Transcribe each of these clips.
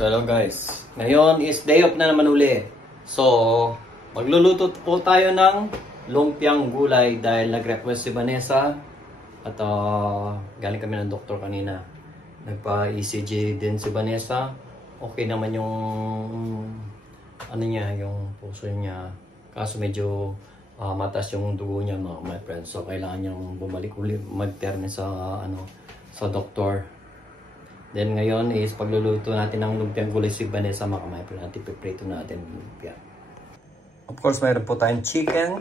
So hello guys, ngayon is day off na naman uli. So magluluto po tayo ng lumpiang gulay dahil nag-request si Vanessa. At galing kami ng doktor kanina. Nagpa-ECG din si Vanessa. Okay naman yung ano niya, yung puso niya. Kaso medyo mataas yung dugo niya mga my friends. So kailangan niyang bumalik ulit mag-terni sa sa doktor. Then ngayon is pagluluto natin ng lumpiang gulay si Vanessa mga my friend. At ipiprito natin yung lumpia. Of course mayroon po tayong chicken.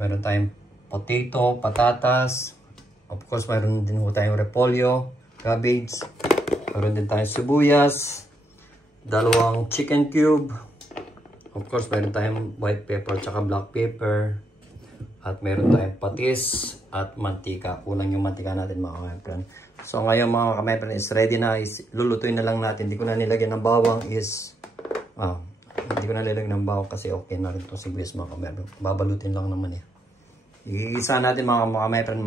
Mayroon tayong potato, patatas. Of course mayroon din po tayong repolyo, cabbage. Mayroon din tayong sibuyas. Dalawang chicken cube. Of course mayroon tayong white pepper at black pepper. At meron tayong patis at mantika. Kulang yung mantika natin mga kamay-friend. So ngayon mga kamay-friend is ready na. Lulutuin na lang natin. Hindi ko na nilagyan ng bawang hindi ko na nilagyan ng bawang kasi okay na rin itong sibuyas mga kamay-friend. Babalutin lang naman eh. Iisa natin mga kamay-friend.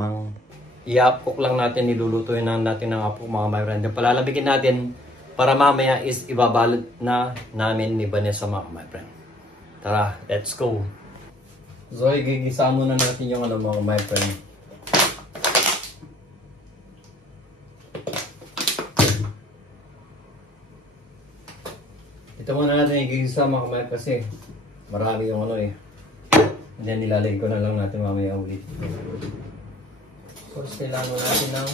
I-cook lang natin. Nilulutuin na natin ng apo mga kamay-friend. Palalabigin natin para mamaya is ibabalot na namin ni Vanessa mga kamay-friend. Tara, let's go! So, igigisa muna natin yung mga my friend. Ito muna natin igigisa mga my kasi marami yung and then nilalagay ko na lang natin mamaya ulit. So, kailangan natin ng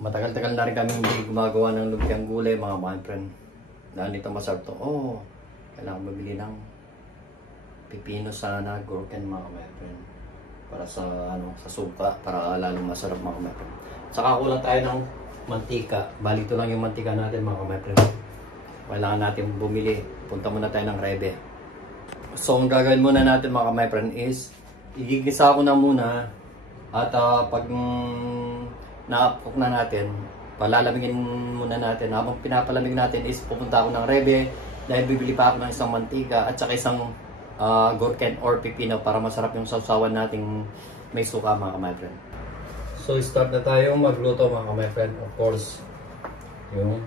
matagal-tagal na rin kami hindi gumagawa ng lumpiang gulay mga friend. Dahil dito masarap to. Kailangan mabili ng pipino sana, gurken mga friend. Para sa sa suka, para lalong masarap mga friend. Saka kulang tayo ng mantika. Bali ito lang yung mantika natin mga friend. Kailangan natin bumili. Punta muna tayo ng Rebe. So ang gagawin muna natin mga friend is igigisa ko na muna at pag na-cook na natin, palalamigin muna natin. Habang pinapalamig natin is pupunta ako ng Rebe dahil bibili pa ako ng isang mantika at saka isang gurken or pipino para masarap yung sausawan nating may suka mga friend. So start na tayo magluto mga friend. Of course, yung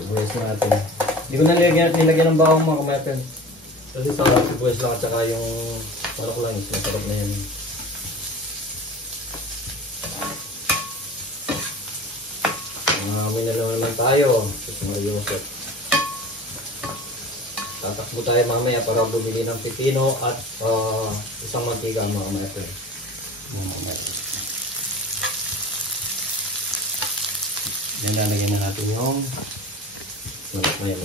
sibuyas natin. Hindi ko nilagyan ng bawang mga friend. Kasi sa sibuyas lang at saka yung ko lang is masarap na yun. May naman tayo. Tatakbo tayo mamaya para bumili ng pipino at isang mantika mga friend. Yan, lalagyan na natin yung maya.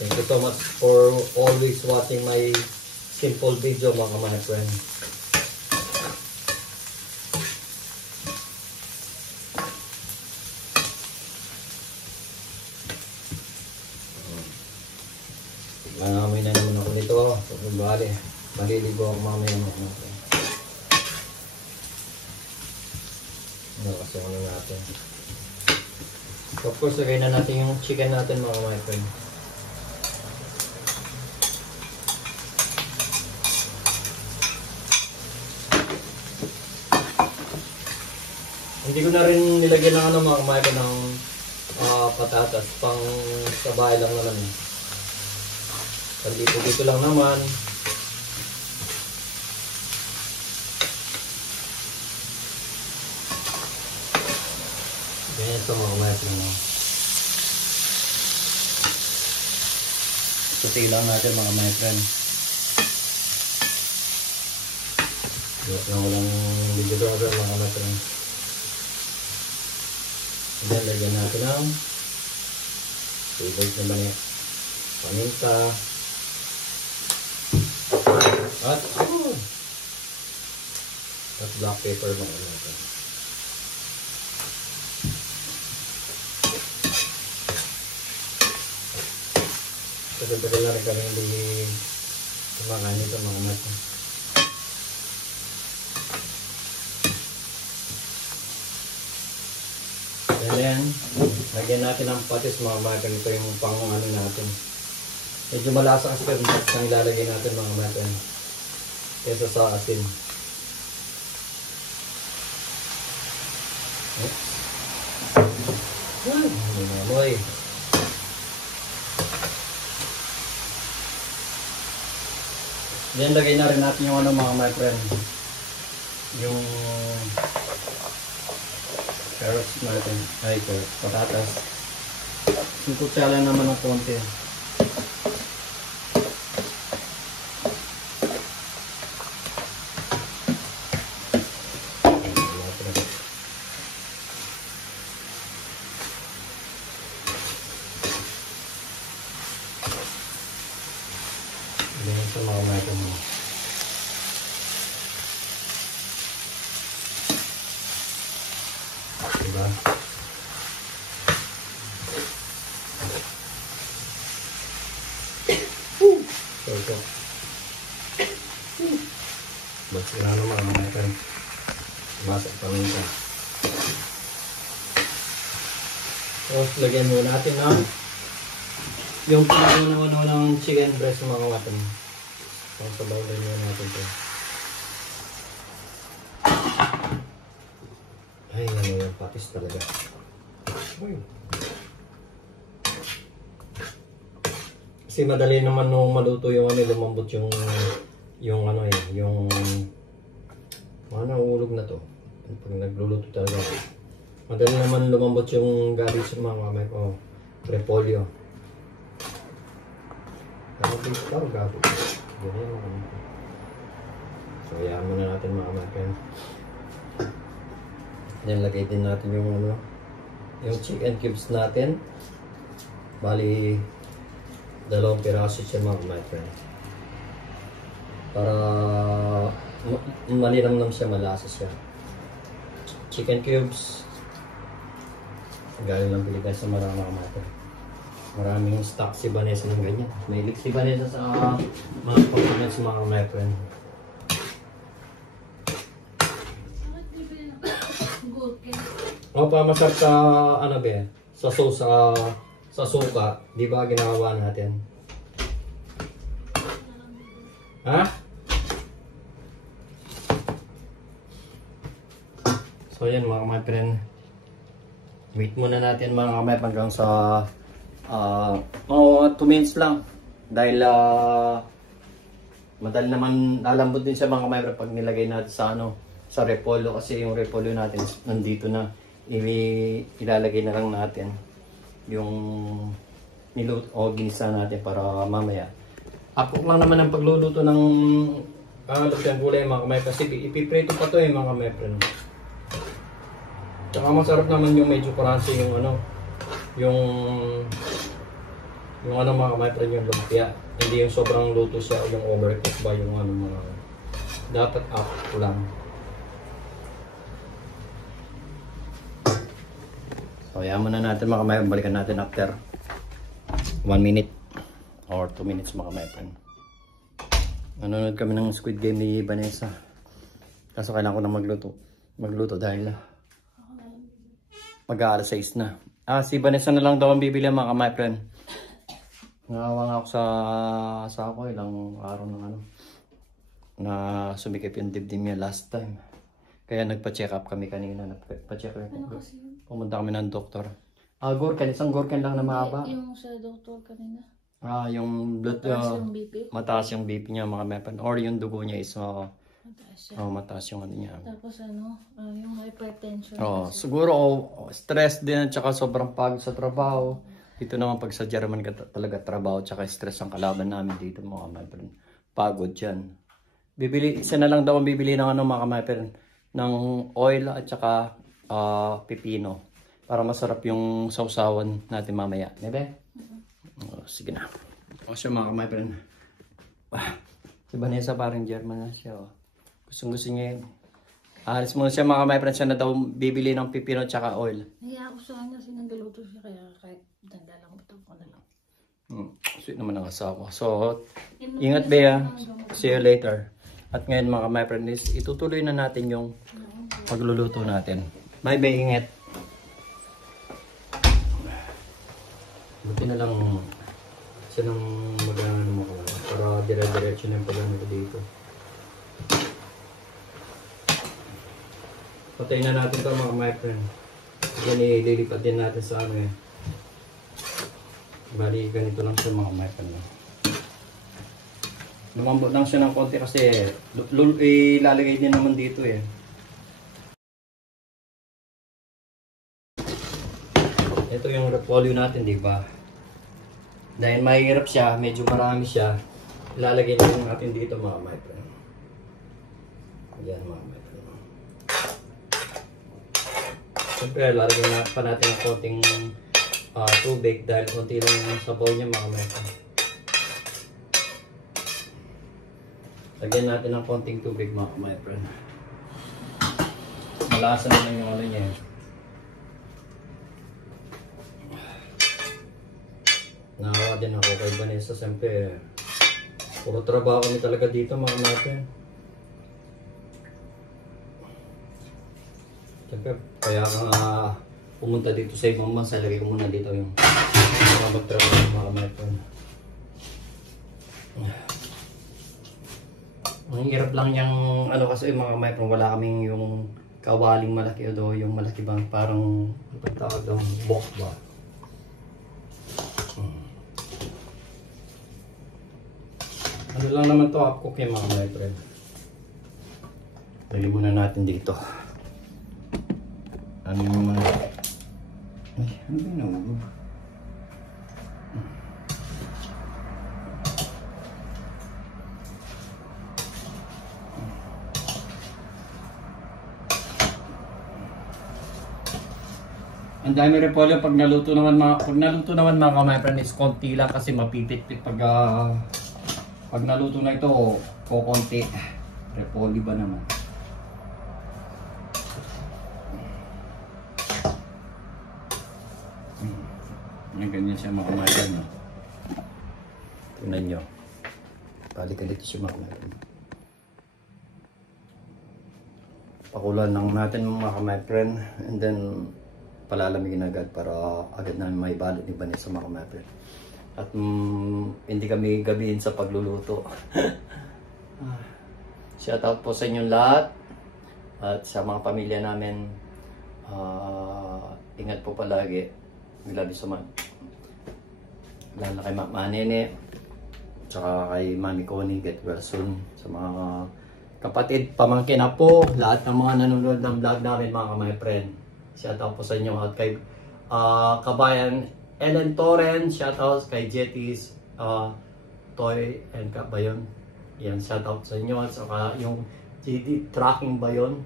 Thank you so much for always watching my simple video mga friend. Nangamoy na naman ako nito. Maliligo ako mamaya mga friend. Kasi natin. Of course, lagay na natin yung chicken natin mga friend. Hindi ko na rin nilagyan ng mga ng patatas pang sa bahay lang naman. Dito lang naman. Ganyan ito mga Puti lang natin mga friend. Walang video mga friend. Then, lagyan natin ng favorite naman yung paminta at black pepper mga natin. Tagal na rin kami hindi kumakain nito mga natin. And then, lagyan natin ng patis mga mapan. Ito yung pang ano natin. Medyo malasa kasi yung patis ang ilalagay natin mga mapan. Kesa sa asin. Oops. Boy. Then lagay na rin natin yung ano mga my friend. Yung carrots natin. Ay, patatas. 5 kutsara naman ng konti. Ganyan sa mga natin mo. Diba? So ito. Ba't sila naman mga natin? Masak pa rin ito. Tapos lagyan mo natin ng yung pinag-una ng chicken breast mga natin. So sabawin mo natin ito. Ay, ano yung patis talaga. Uy. Kasi madali naman nung maluto yung ano, lumambot yung ano eh, yung ulog na to. Pag nagluluto talaga. Madali naman lumambot yung gabi sa mga mamay ko. Repolyo. Gabi ito, gabi. Ganyan naman. So, hayaan muna natin mga mamay. Yan, lagay din natin yung ano, yung chicken cubes natin. Bali, 2 piraso siya mga my friend. Para malinamnam siya, malasa siya. Chicken cubes. Galing lang Pilipinas sa marami mga mata. Maraming stock si Vanessa ng ganyan. May lik si Vanessa sa mga pagkakas mga my friend. O pa masarap sa ano ba? Sa sauce sa suka, 'di ba ginagawa natin? Ha? So yan mga my friend. Wait muna natin mga kamay hanggang sa 2 minutes lang. Dahil madali naman lalambot din siya mga kamay pag nilagay natin sa ano, sa repolyo kasi yung repolyo natin nandito na. Ilalagay na lang natin yung niluto o ginisa natin para mamaya. Ako lang naman ang pagluluto ng lutang gulay mga kamay kasi ipiprito pa to mga kamay friend. Tsaka masarap naman yung medyo crunchy yung ano, yung ano mga kamay friend, yung lumpia. Hindi yung sobrang luto siya o yung overcook ba yung ano mga, dapat up lang. So, yaman na natin mga kamay. Balikan natin after 1 minute or 2 minutes mga kamay friend. Nanonood kami ng Squid Game ni Vanessa. Kaso kailangan ko na magluto dahil mag-aalas 6 na. Si Vanessa na lang daw ang bibili mga kamay friend. Ngawa nga ako sa ako ilang araw ng ano na sumikip yung dibdib niya last time. Kaya nagpa-check up kami kanina. Nagpa-check up. Pumunta kami ng doktor. Gorken. Isang Gorken lang na mahaba. Yung sa doktor kanina. Yung blood. Mataas yung BP niya mga mepan. Or yung dugo niya is mataas yung ano niya. Tapos yung hypertension. Siguro stress din at saka sobrang pagod sa trabaho. Dito naman pag sa German talaga trabaho at saka stress ang kalaban namin dito mga mepan. Pagod yan. Isa na lang daw ang bibili ng ano mga mepan. Ng oil at saka pipino para masarap yung sausawan natin mamaya. Nebe? Sige na. Siya mga kamay friend. Si Vanessa parang German na siya. Gusto niya yun. Alis muna siya mga kamay friend. Siya na daw bibili ng pipino at saka oil. Naya ako sa kanya sinanggaluto siya kaya kahit dandalang ito ko na lang. Sweet naman ang asawa. So, ingat Bea. See you later. At ngayon mga kamay friend is itutuloy na natin yung pagluluto natin. Bye bye, ingat. Buti na lang siya nang mag-ano mo para dire-diretso na yung pagano ko dito. Patayin na natin ito mga my friend. Yan ililipat din natin sa ano eh. Bali ganito lang siya mga my friend. Lumambot lang siya ng konti kasi ilalagay din naman dito eh. Ito yung repolyo natin, di ba? Dahil mahirap siya, medyo marami siya. Ilalagay lang natin dito mga my friend. Yan mga my friend. Siyempre, lalagyan na pa natin ng konting tubig dahil konti lang yung sabaw niya mga my friend. Lagyan natin ng konting tubig mga my friend. Malasa naman yung ano niya. Nakawa din ako kay Vanessa. Siyempre, puro trabaho kami talaga dito mga my friend. Siyempre, kaya pumunta dito sa ibang bansa, lagay ko muna dito yung mga magtrabaho mga my friend. Ang hirap lang yung ano kasi mga my friend, wala kaming yung kawaling malaki o do, yung malaki bang parang tawag doon, bok ba? Ano lang naman to, half cook yung mga my friend. Lagay muna natin dito. Ano yung mga... Ay, ano ba yung nahuhulog? Ang dami repolyo pag naluto naman mga my friend is konti lang kasi mapipit-pit pag naluto na ito konti. Repolyo ba naman? Ganyan siya mga my friend. No? Tingnan nyo. Balik-alik siya mga my friend. Pakulan lang natin mga my friend and then palalamigin agad para agad namin may balot ni Vanessa mga my friend. At hindi kami gabihin sa pagluluto. Shout out po sa inyong lahat at sa mga pamilya namin. Ingat po palagi. We love you so much. Lalo kay Mama Nene, tsaka kay Mami Connie, get well soon. Sa mga kapatid, pamangkin na po, lahat ng mga nanonood ng vlog namin mga my friend. Shout out po sa inyo at kay Kabayan Ellen Torren, shout out kay Jetties, Toy and Kabayon. Yan, shout out sa inyo at saka yung GD Tracking Bayon.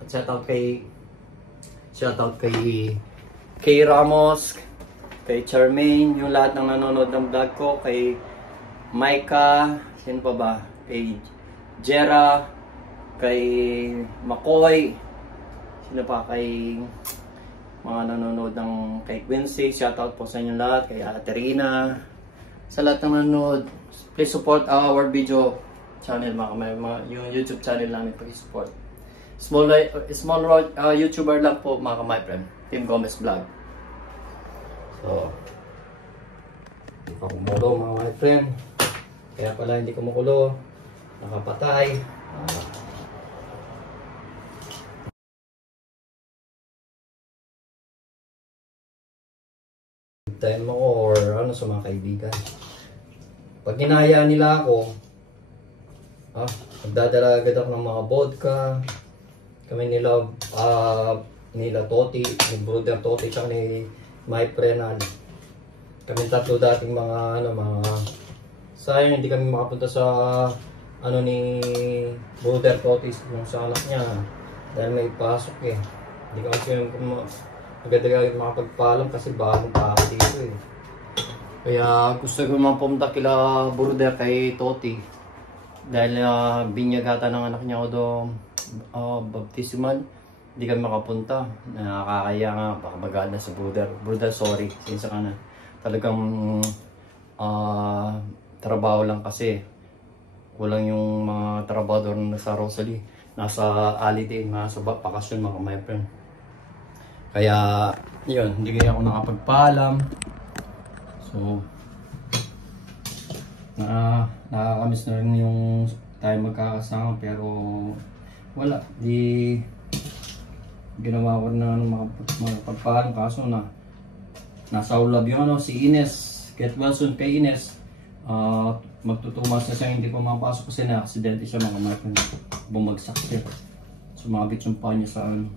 At shout out kay Ramos, kay Charmaine, yung lahat ng nanonood ng vlog ko, kay Micah, sino pa ba? Kay Jera, kay McCoy, sino pa? Kay mga nanonood ng kay Quincy, shoutout po sa inyo lahat, kay Aterina, sa lahat ng nanonood. Please support our video channel, yung YouTube channel namin, please support. Small YouTuber lang po mga my friend, Tim Gomez Vlog. So, hindi ko kumulo mga my friend. Kaya pala hindi kumukulo. Nakapatay. Time mo or ano sa mga kaibigan. Pag ginaya nila ako, magdadala agad ako ng mga vodka. Kami nila Toti, ni brother Toti, tsaka ni my friend kami tatlo dating mga sayang hindi kami makapunta sa ni brother Toti yung sa anak niya dahil may pasok eh. Hindi kasi agad-agad makapagpaalam kasi bago pa ako dito eh. Kaya gusto ko naman pumunta kila brother kay Toti dahil binyagata ng anak niya ako doon baptismal. Hindi kami makapunta. Nakakaya nga. Baka magagal na sa brother. Brother, sorry. Sinsa ka na. Talagang trabaho lang kasi. Kulang yung mga trabador na sa Rosalie. Nasa holiday, nasa bakasyon mga my friend. Kaya, yun. Hindi kaya ako nakapagpaalam. So, nakakamiss na rin yung tayo magkakasama, pero wala, di ginawa ko na mga pagpahan, kaso na nasa ulab yung ano, si Ines. Get well soon kay Ines. Magtutumas na siya, hindi pa mapasok kasi na aksidente siya mga friend. Bumagsak siya, sumabit yung paa niya sa ano.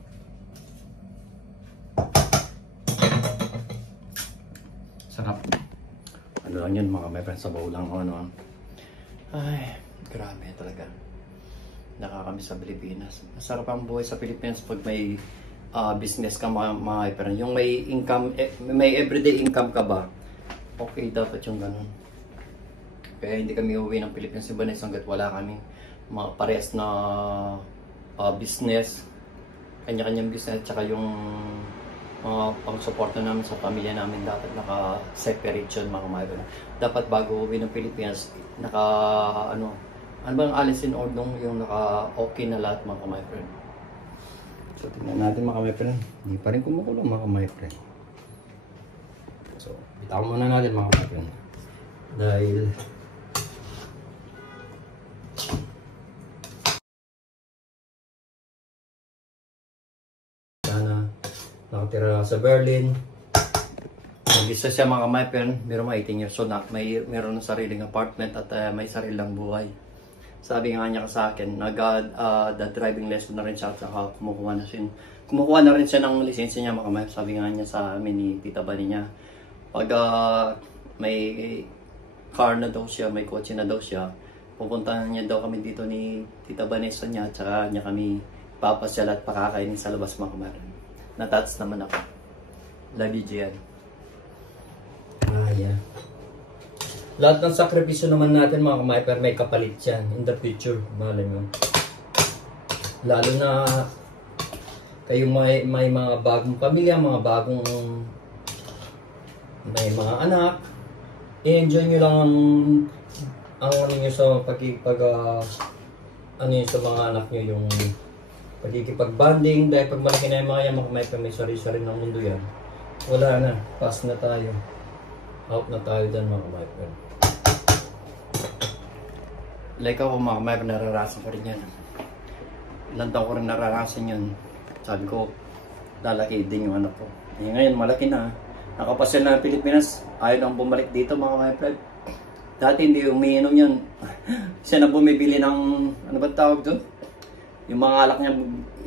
Sarap. Ano lang yun mga friend, sabaw lang o ano. Ay, grabe talaga. Nakakamiss sa Pilipinas. Masarap ang buhay sa Pilipinas pag may business ka mga friend. Yung may income, may everyday income ka ba? Okay, dapat yung ganun. Kaya hindi kami uwi ng Pilipinas si Vanessa hanggat wala kami mga parehas na business. Kanya-kanyang business, tsaka yung mga pang-suporta namin sa pamilya namin dapat naka-separate yun mga friend. Dapat bago uwi ng Pilipinas, ano bang alice in order yung naka-okay na lahat mga friend. So, tingnan natin mga friend. Hindi pa rin kumukulong mga friend. So, bitawan muna natin mga friend. Dahil sana nakatira sa Berlin. Nag-isa siya mga friend. Meron 18 years old na. Meron ng sariling apartment at may sariling buhay. Sabi nga niya sa akin, driving lesson na rin siya at saka kumukuha na rin siya ng lisensya niya mga friend. Sabi nga niya sa amin ni Tita Bani niya, pag may car na daw siya, may kotse na daw siya, pupuntahan niya daw kami dito ni Tita Vanessa niya at saka niya kami papasyal at pakakainin sa labas mga friend. Natats naman ako. Love you, Gian. Yeah. Lahat ng sakripisyo naman natin mga friend, may kapalit yan in the future. Malay mo. Lalo na kayo may mga bagong pamilya, mga bagong may mga anak. I-enjoy nyo lang ang ano nyo sa ano yun sa mga anak nyo, yung pagkikipag-banding. Dahil pag malaki na yung mga yan, mga friend, may sari-sari ng mundo yan. Wala na, pass na tayo. Out na tayo dyan mga friend. Like ako mga friend, nararasan ko rin yan. Ilang taon ko rin nararasan yun. Sabi ko, lalaki din yung anak ko. Ngayon malaki na. Nakapasyal na ng Pilipinas. Ayaw nang bumalik dito mga friend. Dati hindi umiinom yun. Siya na bumibili ng, ano ba tawag doon? Yung mga alak niya,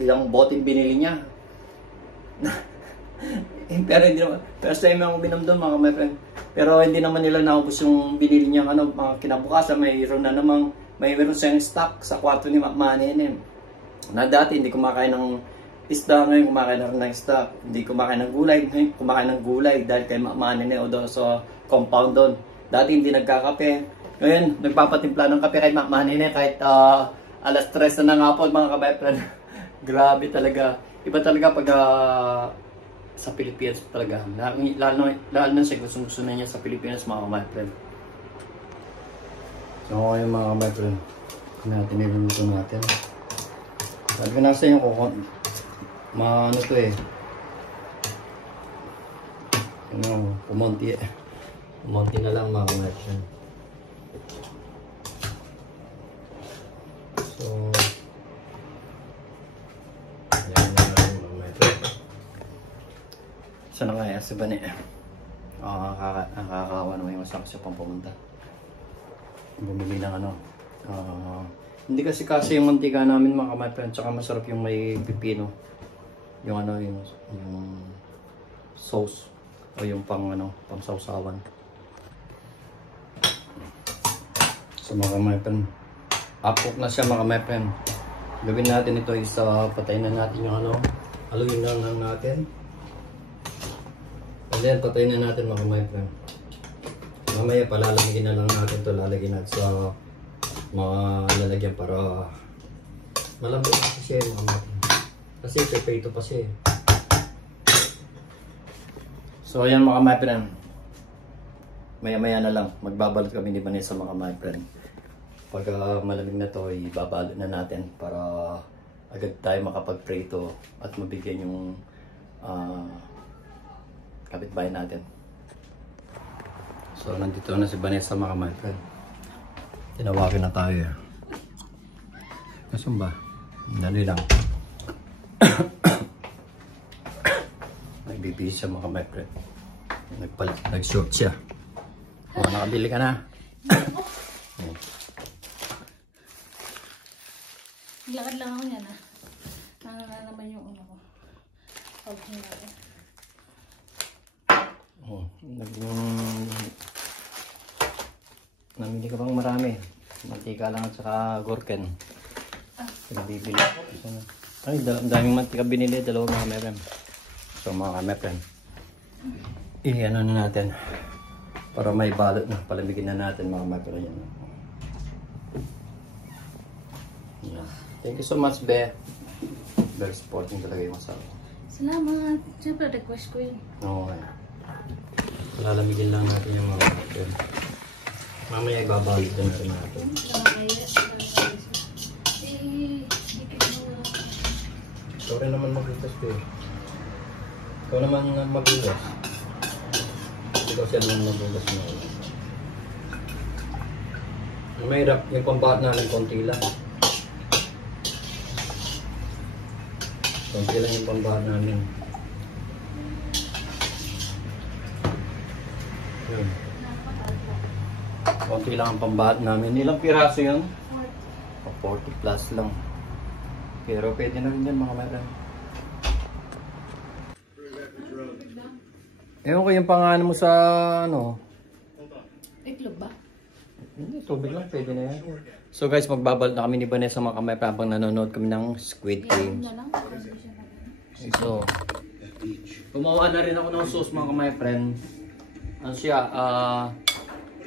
ilang bote binili niya. Pero hindi naman, first time ako binom doon mga friend. Pero hindi naman nila naubos yung binili niya, ano, mga kinabukasan, mayroon na namang, mayroon siyang stock sa kwarto ni Manene. Na dati hindi kumakain ng isda, ngayon kumakain na rin ng isda. Hindi kumakain ng gulay, ngayon kumakain ng gulay dahil kay Manene o doon sa compound doon. Dati hindi nagkakape, ngayon nagpapatimpla ng kape kay Manene kahit alas 3 na ng hapon mga friend. Grabe talaga. Iba talaga pag sa Pilipinas talaga. Lalo na siya gusto na niya sa Pilipinas mga friend. So ngayon mga friend, natin niluluto natin. Sabi ko nasa yung kokon. Ano to eh. Ano, kumonti eh. Kumonti na lang mga friend. So, yan na lang mga friend. Sana nga si Bani. Nakakawa naman yung masama siya pang pumunta. Bumili ng ano. Hindi kasi yung mantika namin mga friend. Tsaka masarap yung may pipino. Yung ano, yung sauce. O yung pang sausawan. So mga friend, upcook na siya mga friend. Gawin natin ito is patayin na natin yung ano. Haluin lang natin. And then patayin na natin mga friend. Mamaya palalagyan na lang natin ito. Lalagyan natin sa mga lalagyan para malambot kasi siya mga friend. Kasi pepeito pa siya. So ayan mga friend. Maya-maya na lang magbabalot kami ni Vanessa mga friend. Pag malamig na to, ibabalot na natin para agad tayo makapag-prito at mabigyan yung kapitbahay natin. So, nandito na si Vanessa mga my friend. Tinawakin na tayo. Nasaan ba? Dali lang. Nagbibihis siya mga my friend. Nag-short siya. O, nakabili ka na. Lakad lang ako yan ah. Ano na naman yung ano ko. Pag-king natin. Namili ka bang marami? Mantika lang at saka gurken. Pinabibili ko. Ay, daming mantika binili. Dalawang mga meron. So mga kamepen. I-ano na natin. Para may balot na. Palamigin na natin mga mepen. Yeah. Thank you so much, Be. Very supporting talaga yung asawa. Salamat. Siyempre, request ko yun. Okay. Lalamigin lang natin yung mga mepen. Mamaya ibabalot na rin natin. Ikaw rin naman maglutas ko eh. Ikaw naman maglutas. Ikaw siya naman maglutas mo. Mahirap yung pambahat namin konti lang. Konti lang yung pambahat namin. Yun. Konti lang ang pambahat namin. Ilang piraso yun? 40 plus lang. Pero pwede na rin yan mga madam. Ewan ko yung pangalan mo sa ano? Itlog ba? Hindi, tubig lang. Pwede na yan. So guys, magbabalot na kami ni Vanessa mga kamay habang nanonood kami ng Squid Games. So, gumawa na rin ako ng sauce mga kamay friend. Ano siya?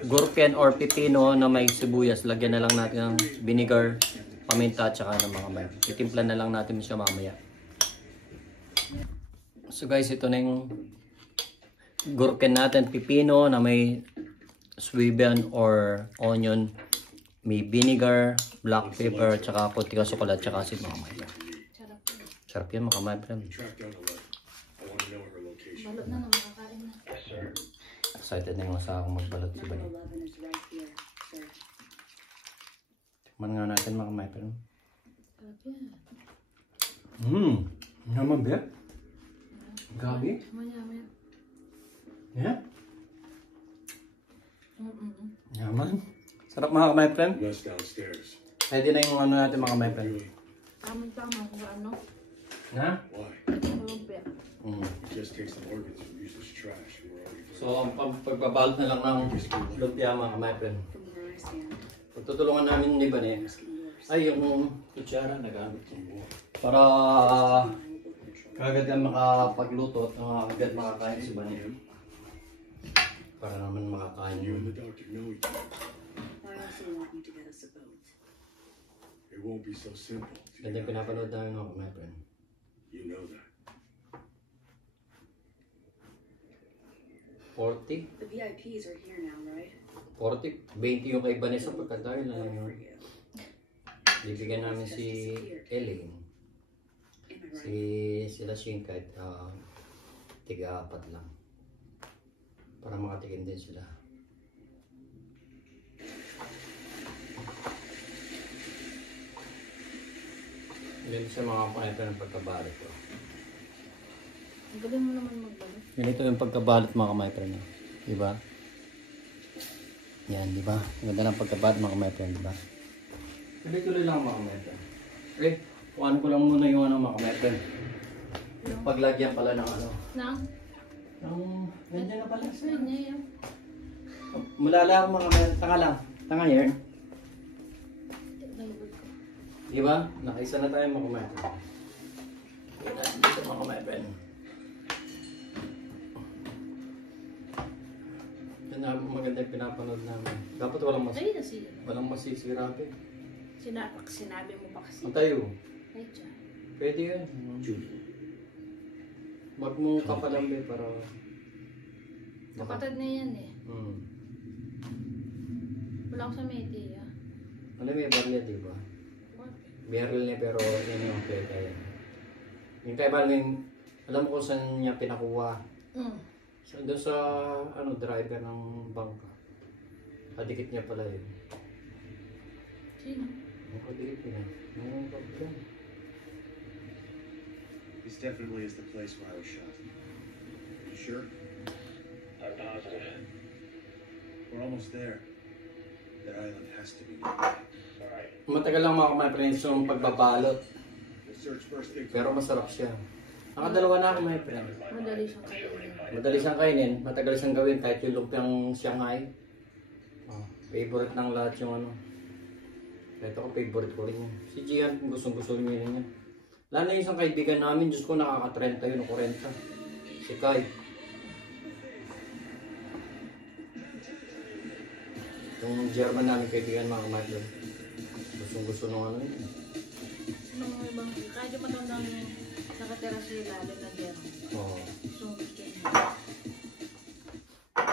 Gurken or pipino na may sibuyas. Lagyan na lang natin ng vinegar, paminta at saka ng mga may. Titimplan na lang natin siya mamaya. So guys, ito na yung gurken natin. Pipino na may swiben or onion. May vinegar, black pepper, at saka konti ka sukolat, at saka asin mga may. Sarap yan mga may. Balot na lang, makakain na. Excited na yung asawa kong magbalot si Bani. Tikman nga natin mga may. Naman ba? Gabi? Yeah? Yaman. Sarap mga kamay friend. Pwede na yung ano natin mga kamay friend. Tama kung ano. Na? Lumpia. So ang pagbabalot na lang ng lumpia mga kamay friend. Pagtutulungan namin ni Bani. Ay yung kutsara nagamit ko. Para kagad ka makapagluto at kagad makakain si Bani. Para naman makakain yun. Ganda yung pinapanood namin mga kamay friend. You know that. 40? The VIPs are here now, right? 40? 20 yung kay Vanessa pagka tayo lang yun. Bibigyan namin si Elaine. Sila Shane kahit tiga-apat lang. Para makatikin din sila. Ganito sa mga panito ng pagkabalot ko. Ang galing mo naman magbalot. Ganito yung pagkabalot mga kamaypre niya. Diba? Yan, diba? Ganda ng pagkabalot mga kamaypre, diba? Tuloy-tuloy lang mga kamaypre. Okay, kuhaan ko lang muna yung mga kamaypre. Paglagyan pala ng ano. Nandiyan na pala. Mulala ako mga kamaypre. Tanga lang. Tanga yan. Diba? Nakaisa na tayo mga kamaypre. Dito mga kamaypre. Maganda yung pinapanood namin. Dapat walang masisirapi. Sinabi mo ba kasi? Ang tayo. Ay, dyan. Pwede yan. Wag mo kapalambe para... Kapatid na yan eh. Wala ko sa meti ah. Ano may barya diba? Barrel niya pero yan yung pwede yan. Yung kay Balming, alam mo kung saan niya pinakuha. So, doon sa ano, driver ng bangka. Kadikit niya pala yun. Sino? Kadikit niya. Yung kapitán. This definitely is the place where I was shot. You sure? I'm positive. We're almost there. That island has to be near. Alright. Matagal lang mga friends yung pagbabalot. We'll search first thing. Pero masarap siya. Nakadalawa na ako my friend. Madali siyang kainin. Madali siyang kainin, matagal siyang gawin kahit yung lumpiang Shanghai. Oh, favorite ng lahat yung ano. Kahit ako favorite ko rin yun. Si Gian, gusto rin yun. Lalo na yung isang kaibigan namin, Diyos ko nakaka-30 yun o 40. Si Kai. Yung German namin kaibigan mga Michael. Gusto nung ano yun. Nung ibang, kahit yung matandang nakatira sa ilalim na German. Oo. So, gusto niya.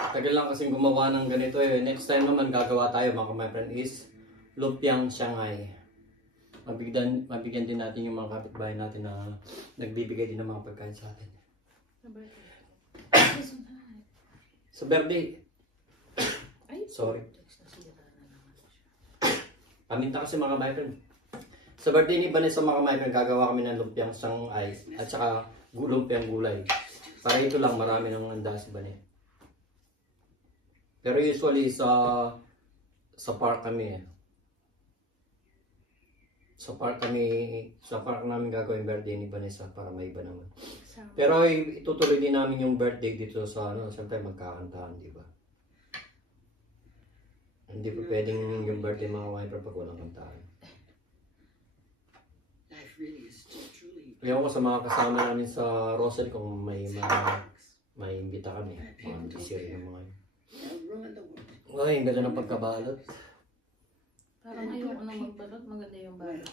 Tagal lang kasing gumawa ng ganito eh. Next time naman gagawa tayo mga my friend is lumpiang Shanghai. Mabigyan din natin yung mga kapitbahay natin na nagbibigay din ng mga pagkain sa atin. Sa birthday. Ay, sorry. Paminta kasi mga my friend. Sa birthday ni Vanessa mga my friend, gagawa kami ng lumpiang Shanghai at saka lumpiang gulay. Para ito lang, marami nang handa si Vanessa. Pero usually sa park kami eh. Sa park namin gagawin birthday ni Vanessa para may iba naman. Pero itutuloy din namin yung birthday dito sa ano, siyempre magkakantahan, di ba? Hindi pa pwedeng yung birthday mga wife pag walang kantahan. Ewan ko sa mga kasama namin sa Rosal kung may imbita kami. Mga disiri ng mga yun. Ay, ang ganda ng pagkabalot. parang ayoko na magbalot, maganda yung balot.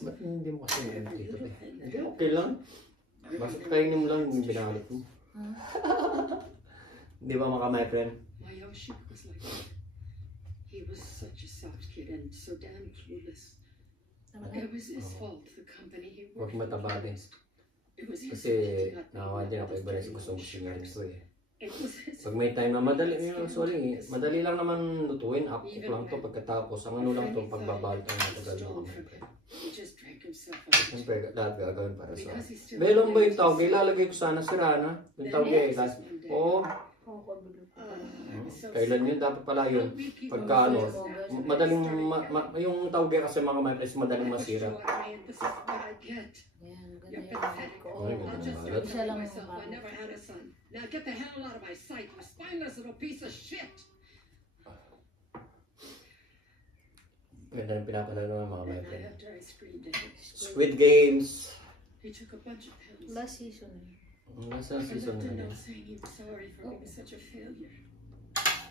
Ba't hindi mo kasi maganda dito eh? Hindi, okay lang. Basta kainin mo lang yung binalot mo. Di ba mga my friend? My Yoshi was like that. He was such a soft kid and so damn clueless. It was his fault, the company he Huwag worked for. mataba din. It was his Kasi fault he got me nakawa din ako involved iba rin sa in gusto mo siya nito eh. It was his Pag may time na madali lang naman lutuin, upcook lang to pagkatapos. Ang ano lang to, pagbabalot ang matagal lang mga friend. He just drank himself out. Siyempre, lahat gagawin para sa... Because he still Belong ba yung tawag? Ilalagay ko sana si Rana. Yung tawag eh. Oo. Kailan yun? Dapat pala yun. Pagka ano, madaling, yung tawag eh kasi mga mga madaling masira. This is what I get. Yan, You're ganda pathetic. yung Ay, I'll just ganda. tell Isa lang myself yung I never had a son. Now get the hell out of my sight, you spineless little piece of shit. Ganda ng pinapalalo ng mga my And friend. after I screamed at him, Squid Games. he took a bunch of pills. last season eh. Nasa I season left a na yun. note saying he was sorry for being such a failure.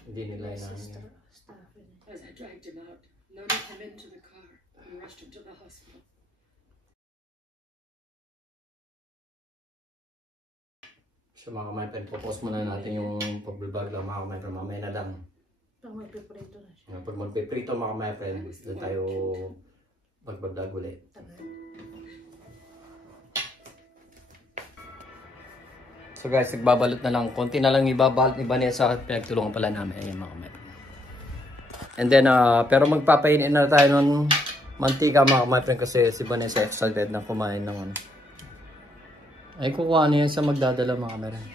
Hindi nila Last inahin sister, niya. staff eh. As I dragged him out, loaded him into the car, and rushed him to the hospital. So mga my friend, popost muna natin yung pag-vlog lang mga my friend. Mamaya na lang. Pag magpiprito na siya. Pag magpiprito mga my friend, doon tayo mag-vlog ulit. Tagal. So guys, nagbabalot na lang. Konti na lang ibabalot ni Vanessa. Pinagtulungan pala namin. Ayan mga my friend. And then, pero magpapainin na tayo ng mantika mga my friend kasi si Vanessa excited na kumain ng ano. Ay kukuha niya sa magdadala mga my friend.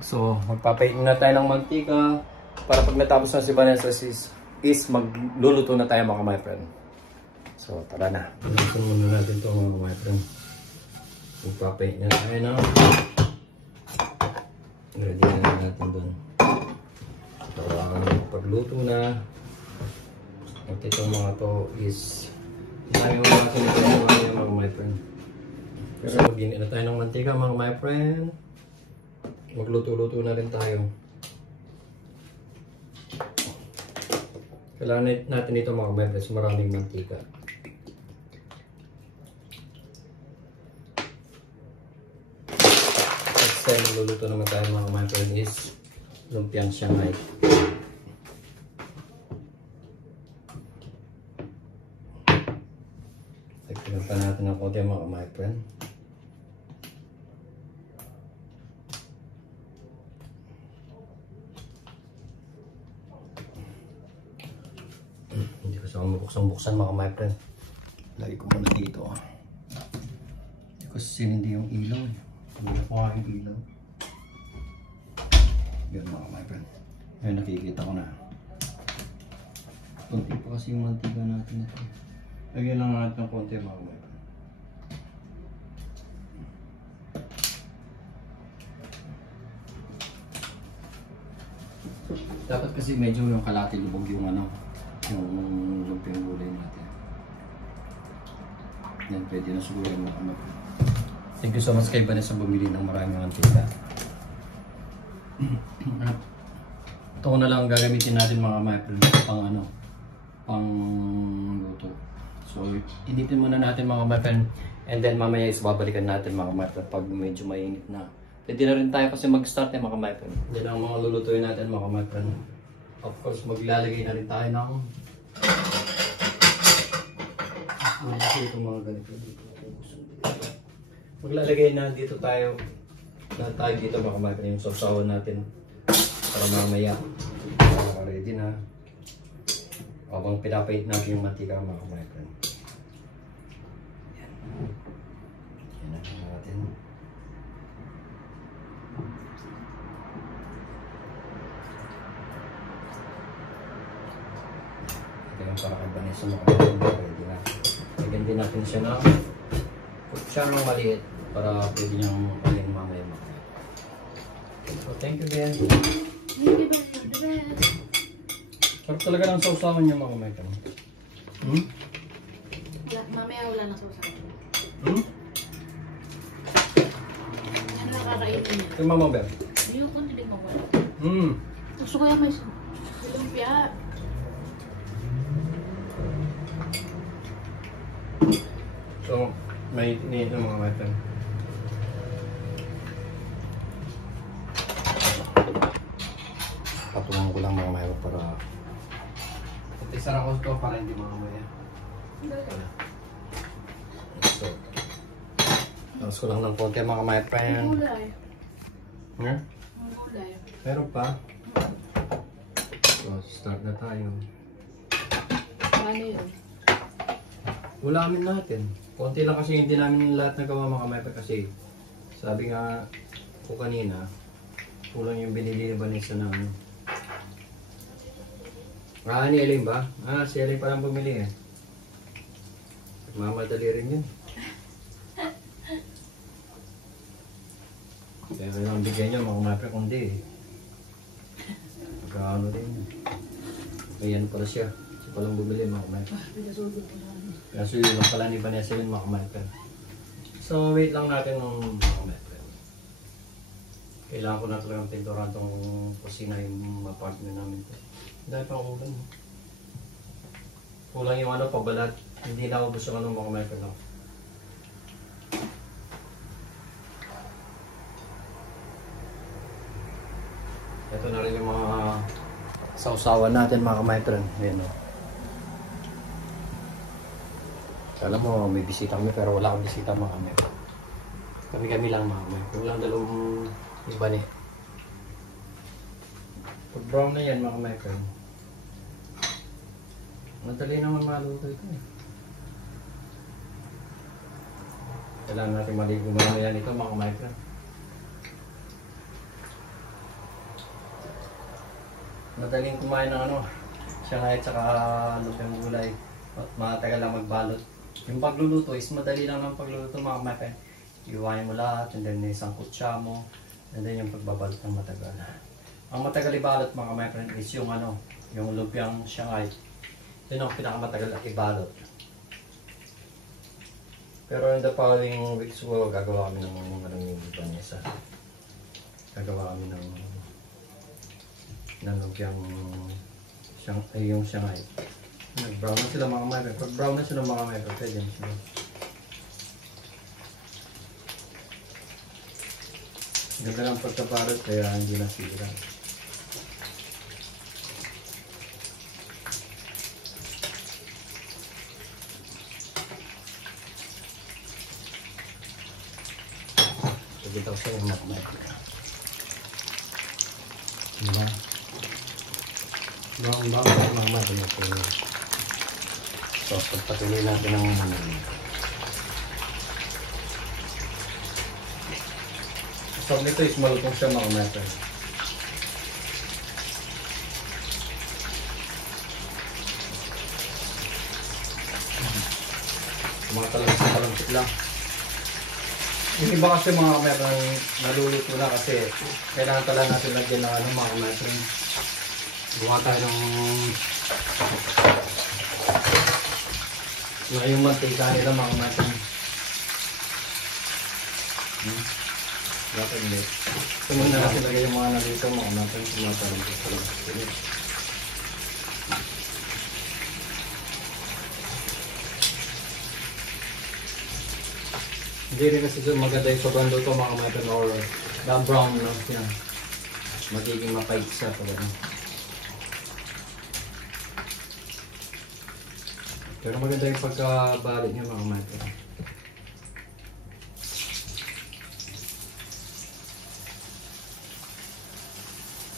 So, magpapainin na tayo ng mantika para pag natapos na si Vanessa is magluluto na tayo mga my friend. So, tara na. Pagluto muna natin ito mga my friend. Magpapainin na tayo na. Ready na natin doon. So, pagluto na. At itong mga to is tayo natin ito mga my friend. Pero magiging na tayo ng mantika mga my friend. Magluto-luto na rin tayo. Kailangan natin ito mga my friends, maraming mantika. Next time magluluto naman tayo mga my friend is lumpiang Shanghai. Nagpinagpan natin ng konti mga my friend. So, buksan mga my friend. Lagi ko muna dito. Hindi ko sinindi yung ilaw. Wala ko nga yung ilaw. Yan mga my friend. Ngayon nakikita ko na. Konti pa kasi yung mantika natin ito. Lagyan lang natin ng konti mga my friend. Dapat kasi medyo yung kalati lubog yung ano, yung lumping gulay natin. Yan, pwede na siguro yung mga. Thank you so much kay Vanessa bumili ng maraming mantika. Ito na lang gagamitin natin mga my friend pang ano, pang luto. So, initin muna natin mga my friend and then mamaya is babalikan natin mga my friend pag medyo mainit na. Pwede na rin tayo kasi mag-start mga my friend. Yan ang mga lulutuin natin mga my friend. Of course, maglalagay na rin tayo ng itong mga ganito. Maglalagay na dito tayo dito mga my friend yung sausawan natin para mamaya ready na habang pinapait natin yung mantika mga my friend. Yan. Yan na natin. Para kay Vanessa makakalimutan ready na. Lagyan din natin siya ng kutsarang maliit para pwede niyang kaling mamaya makakain. So thank you Ben. Thank you Ben. Sarap talaga ng sausawan niya mga may kami. Mamaya wala na sausawan. Yan lang kakainin niya. Ito mama Ben. Yung kung hindi mo wala. Gusto ko yan may lumpia. So, may iniit ng mga matan. Patungan ko lang mga mayo para isara ko ito para hindi mga maya. So, tapos ko lang ng konti mga my friend. Gulay. Huh? Gulay. Meron pa? So, start na tayo. Ano yun? Ulamin natin. Konti lang kasi hindi namin lahat nagawa mga may kasi sabi nga ko kanina kulang yung binili ni Vanessa na ano. Ni Elaine ba? Si Elaine parang bumili eh. Mamadali rin yun. Kaya kayo ang bigay nyo mga mapre kundi eh. Pagkaano din yun. Ayan pala siya. Siya palang bumili mga mapre. Kasi yun lang pala ni Vanessa yun mga mapre. So wait lang natin ng mga mapre. Kailangan ko na talagang pinturan tong kusina yung apartment namin ko. Dahil pa kulang. Kulang yung ano, pabalat. Hindi na ubos yung ano mga mapre no. Ito na rin yung mga sausawan natin mga kamaytron. Ayan o. Alam mo, may bisita kami pero wala akong bisita mga kamaytron. Kami-kami lang mga kamaytron. Walang dalawang iba ni. Pag brown na yan mga kamaytron. Madali naman maluto ito eh. Kailangan natin maligo mamaya nito mga kamaytron. Madaling kumain ng ano, Shanghai at saka lupang gulay at matagal lang magbalot. Yung pagluluto is madali lang ng pagluluto mga kapatid. Iwain mo lahat, and then isang kutsa mo, and then yung pagbabalot ng matagal. Ang matagal ibalot mga kapatid is yung ano, yung lupang Shanghai. Yun ang pinakamatagal at ibalot. Pero in the following weeks gagawa kami ng yung Vanessa. Gagawa kami ng yung Shanghai. Nag-brown na sila mga mayroon. Pag brown na sila mga mayroon, pwede na sila. Ganda ng pagkaparot kaya hindi nasira. Pagkita ko sa yung mayroon. Diba? Brown mga mayroon ito. So, pagpatuloy natin ang so, nito is malutong siya mga meter. Mga talampit lang. Yung iba kasi mga meter naluluto na kasi kailangan talaga natin lagyan ng ano mga meter. Buha tayo ng yung mantika nila mga meter. Dapat hindi. Sumunod na natin lagay yung mga nalito mga meter. Sumatalampit talaga. Hindi rin kasi maganda yung sobrang luto mga meter or brown lang siya. Magiging mapait siya talaga. Pero maganda yung pagkabalik niya mga meter.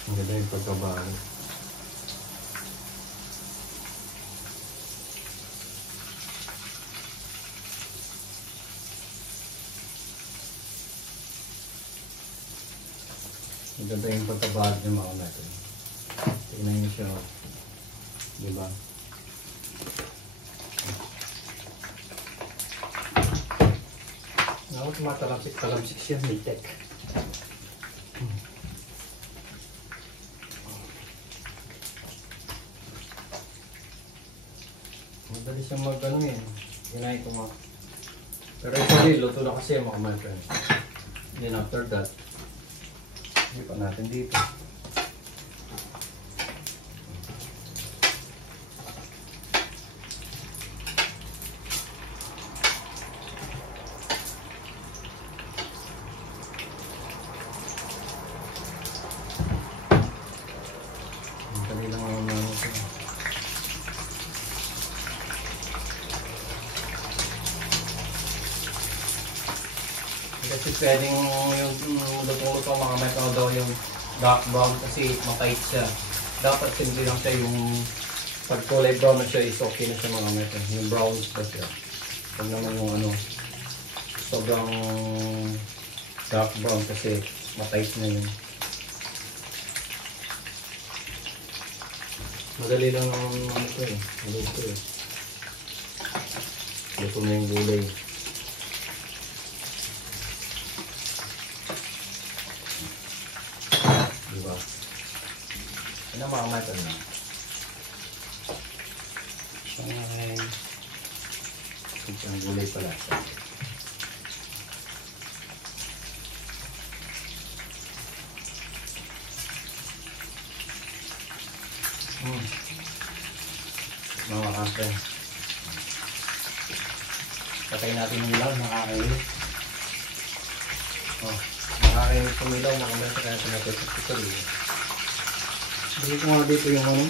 Maganda yung pagkabalik. Maganda yung pagkabalik niya mga meter. Tignan niyo siya. Diba? Ako tumatalampik siya, may tek. Madali siyang mag-ano yun. Ginay ko mga. Pero actually, luto na kasi mga my friend. Then after that, hindi pa natin dito. Kasi pwedeng yung lutong-lutong mga metal daw yung dark brown kasi mapait siya. Dapat simple lang siya yung pag kulay brown na siya is okay na siya mga metal. Yung brown pa siya. Kung naman yung ano sobrang dark brown kasi mapait na yun. Madali lang ang ano ito eh. Luto eh. Luto na yung gulay. Diba? Yan ang mga metal na. Okay. Ang gulay pala. Mga kape. Patay natin yung ilaw, nakakainis. Oh, nakakainis yung ilaw, makamaya kaya natin sa tutal. Bigay ko nga dito yung ano,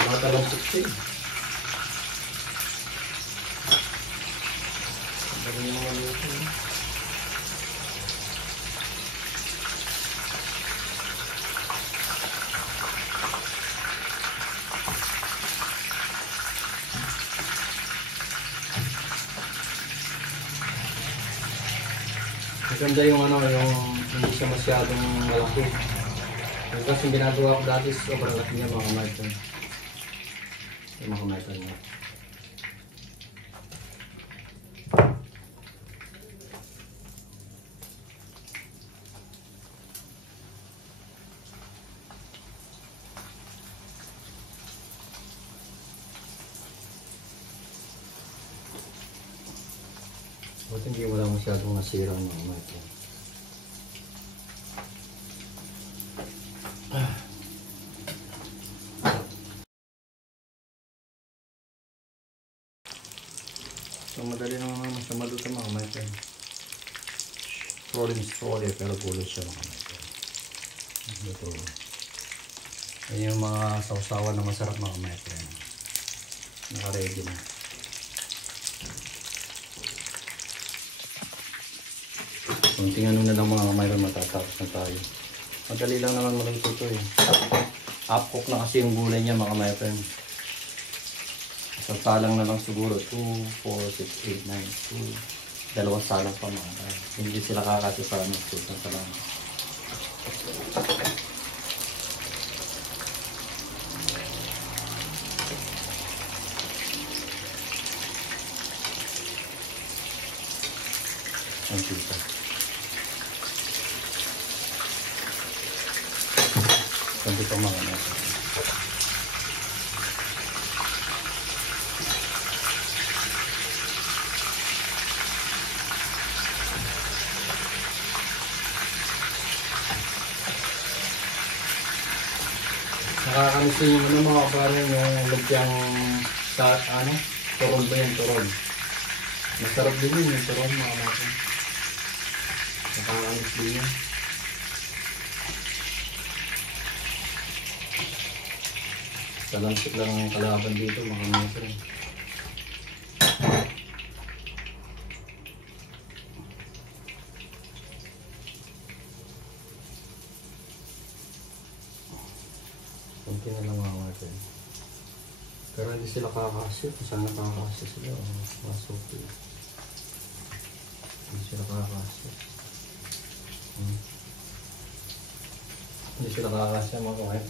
mga talampik siya. Bigay yung mga dito. Maganda yung ano, yung hindi siya masyadong malaki. Yung kasi ginagawa ko dati sobrang laki niya mga metal. Yung mga metal niya. Buti hindi wala masyadong nasira ng mga metal. So madali naman sa maluto mga metal. Strolling pero gulo siya mga metal. Ito. Ayan yung mga sausawan na masarap mga metal. Naka-ready na. Kunting ano na lang mga mayroon matatapos na tayo. Madali lang naman maluto ito eh. Half cook na kasi yung gulay niya mga mayroon. So, salang na lang siguro. 2, 4, 6, 8, 9, 2. Dalawang salang pa mga guys. Hindi sila kakasya sa ano. Isang salang. Ang pita. Ang pita mga natin. Nakakamiss yung ano mga kabaran, yung lumpiang sa ano, turon ba yung turon. Masarap din yun yung turon mga kabaran. Nakakamiss din yun. Salansik lang ang kalaban dito mga kabaran. Kunti na lang mga natin. Pero hindi sila kakasya. Sana kakasya sila. Masukli. Hindi sila kakasya. Hindi sila kakasya mga kawain.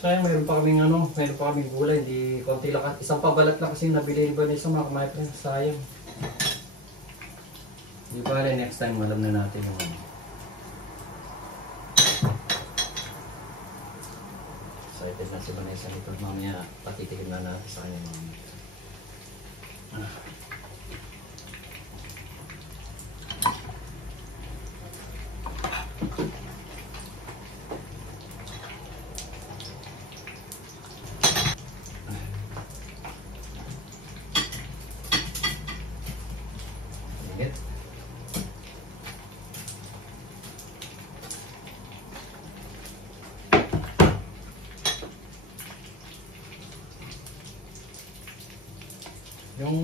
Sayang, mayroon pa kaming ano, mayroon pa kaming gulay. Hindi konti lang. Isang pabalat lang kasi nabili ba na isang mga kawain. Sayang. Di ba next time alam na natin yung ano. Excited na si Vanessa nito. Mamaya patitikin na natin sa kanya mamaya. Ingat. Yung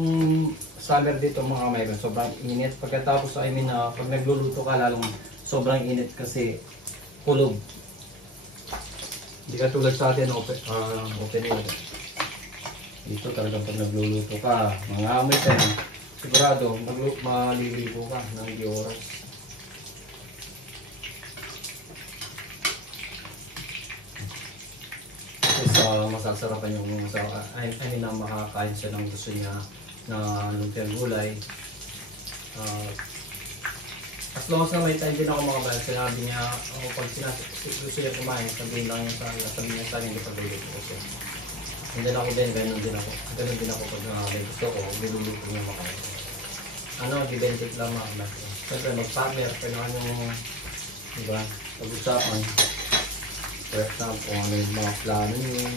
summer dito mga mayroon, sobrang init. Pagkatapos pag nagluluto ka lalong sobrang init kasi kulog. Hindi ka tulad sa atin open water. Dito talagang pag nagluluto ka, mga amoy ka na, sigurado maliligo ka ng di oras. Masasarapan yung na makakain siya ng gusto niya na lumpiang gulay. As long as na may time din ako mga bayan, sinabi niya, pag gusto niya kumain, sabihin lang niya sa akin, hindi pagluluto ko siya. Hindi ako din, ganun din ako pag may gusto ko, niluluto niya makain. Di-benefit lang mga bayan. Siyempre mag-partner, kailangan yung, diba, pag-usapan. For example, ano yung mga plano niyo.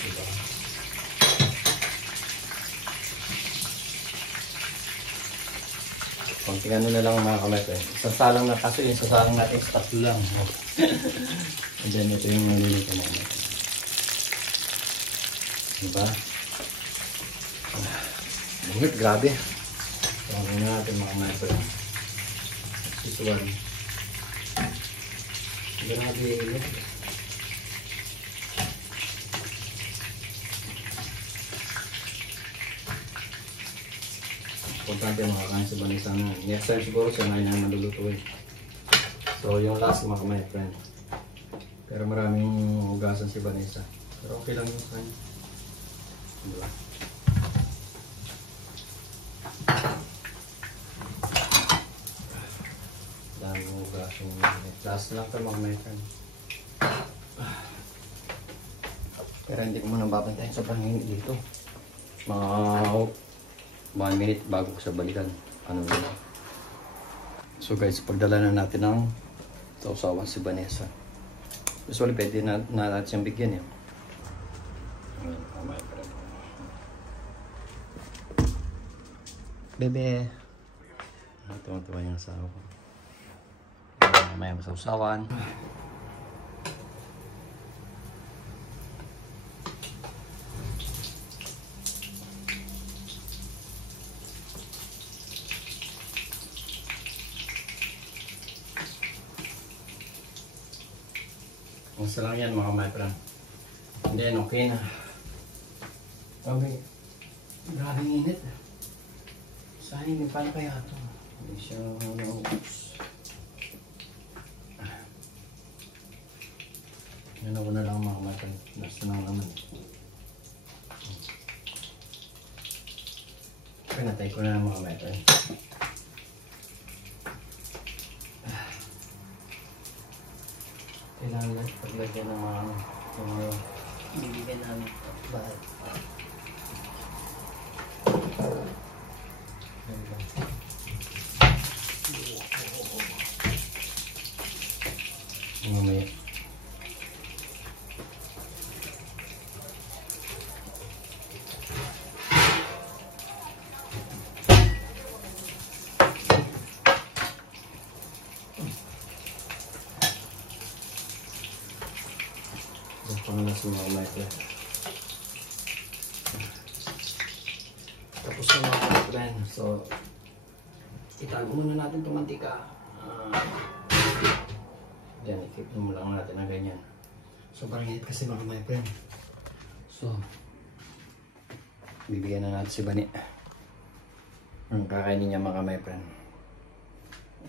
Diba? Konting ano na lang mga kamet eh. Sasalang na kasi yung sasalang natin is tatlo lang. And then ito yung nalilito natin. Diba? Bungit, grabe. So, ano natin mga kamet eh. This one. Grabe yun. Importante makakain si Vanessa na. Next time siguro siya na yung malulutuin. So yung last mga my friend. Pero maraming hugasan si Vanessa. Pero okay lang yung kanya. Diba? Dami hugasan. Last lang ito mga my friend. Pero hindi ko muna babantayin sobrang hingi dito. Mga 1 minute bago ko sa balikan. So guys, pagdala na natin ng sausawan si Vanessa. Usually pwede na natin siyang bigyan eh. Bebe. Tuwa-tuwa yung asawa ko. May sausawan. Basta lang yan mga my friend. And then okay na. Okay. Grabe init. Sayang, paano kaya ito? Hindi siya naubos. Yan ako na lang mga my friend. Basta na naman. Pinatay ko na lang mga my friend. Kailangan lang paglagyan ng mga bibigyan namin bahay. Mamaya. Pangalas ng mga Michael. Tapos na mga friend. So, itago muna natin itong mantika. Yan, ikip mo lang natin na ganyan. So, parang init kasi mga my friend. So, bibigyan na natin si Bani. Ang kakainin niya mga my friend.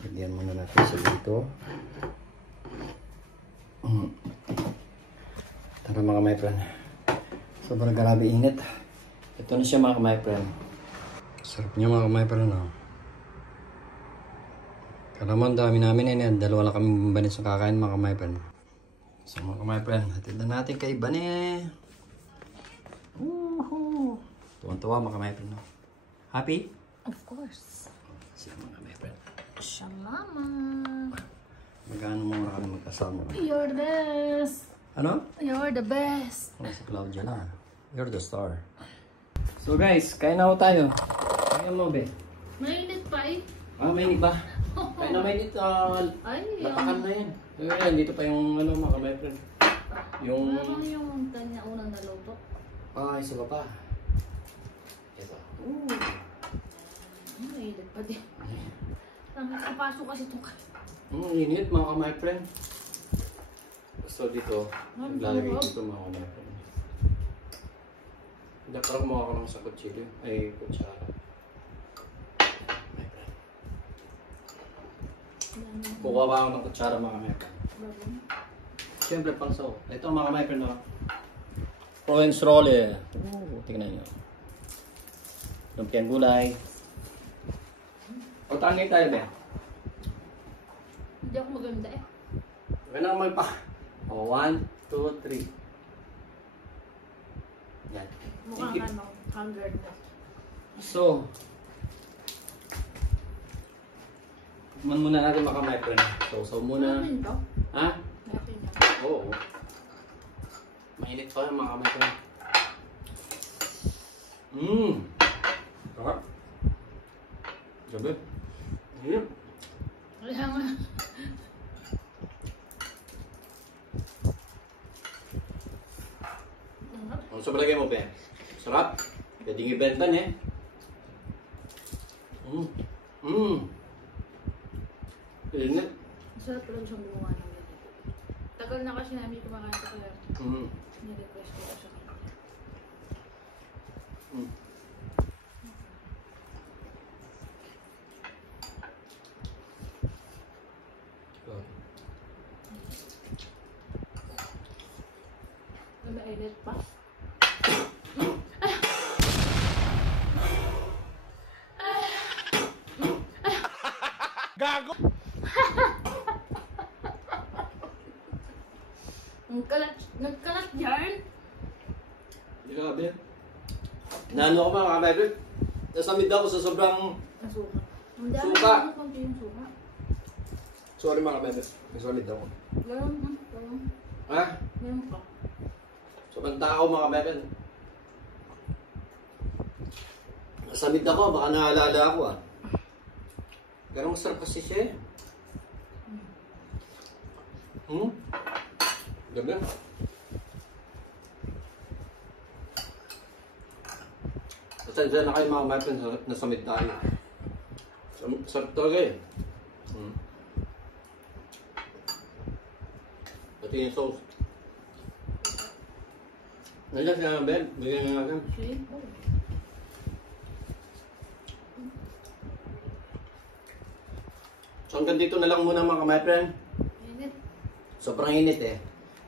Bigyan muna natin sa dito. Tara mga my friend. Sobrang grabe init. Ito na siya mga my friend. Sarap niya mga my friend. No? Kalaman dami namin yan. Dalawa lang kami Bani sa kakain mga my friend. So mga my friend, hatid na natin kay Bani. Tuwan-tuwa mga my friend. No? Happy? Of course. Kasi mga my friend. Salamat. Magkano mo kami magkasama? You're the best. Ano? You're the best. Oh, si Claudia na. You're the star. So guys, kain na ho tayo. Kain mo, be. Mainit pa eh. Ah, mainit ba? Kain na mainit. Ay, Latakan na yan. Ayan, dito pa yung ano, mga my friend. Yung... Ano yung kanya unang naluto? Ah, isa pa. Ito. Mainit pa din. Nakakapasok kasi ito ka. Init mga my friend. So dito, naglalagay dito mga my friend. Hindi parang kumuha ko lang sa kutsilyo. Ay, kutsara. My friend. Kukuha ba ako ng kutsara mga my friend? Siyempre pang so. Ito mga my friend. Provence rolle. Tingnan nyo. Lumpiang gulay. O tangay tayo ba? Hindi ako maganda eh. Kaya na magpa. O, 1, 2, 3. Yan. Mukhang ano, 100 na. So, tikman muna natin mga my friend. So muna. Natin to? Ha? Natin na. Oo. Mainit pa yung mga my friend. Sarap. Gabi. Kaya nga. Ano sa palagay mo, Ben? Sarap. Pwedeng ibenta niya. Init. Sarap lang siyang gumawa ng ganito. Tagal na kasi namin kumakain sa kaya. Nirequest ko sa kanya. Mainit pa. Gago! Nagkalat yan? Grabe. Naano ako mga kabebe? Nasamid ako sa sobrang... Suka. Suka. Konti yung suka. Sorry mga kabebe. Nasamid ako. Garam. Ha? Garam ka. Sobrang tao mga kabebe. Nasamid ako. Baka naalala ako ah. Pero ang sarap kasi siya eh. Gabi. Pasensya na kayo mga my friends, nasamid tayo. Sarap talaga eh. Pati yung sauce. Nandiyan siya, Ben. Bigyan nga natin. Sweet. So hanggang dito na lang muna mga my friend. Init. Sobrang init eh.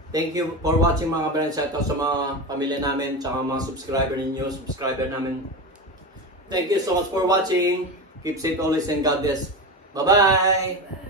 Thank you for watching mga friends. Ito sa mga pamilya namin, tsaka mga subscriber namin. Thank you so much for watching. Keep safe always and God bless. Bye-bye!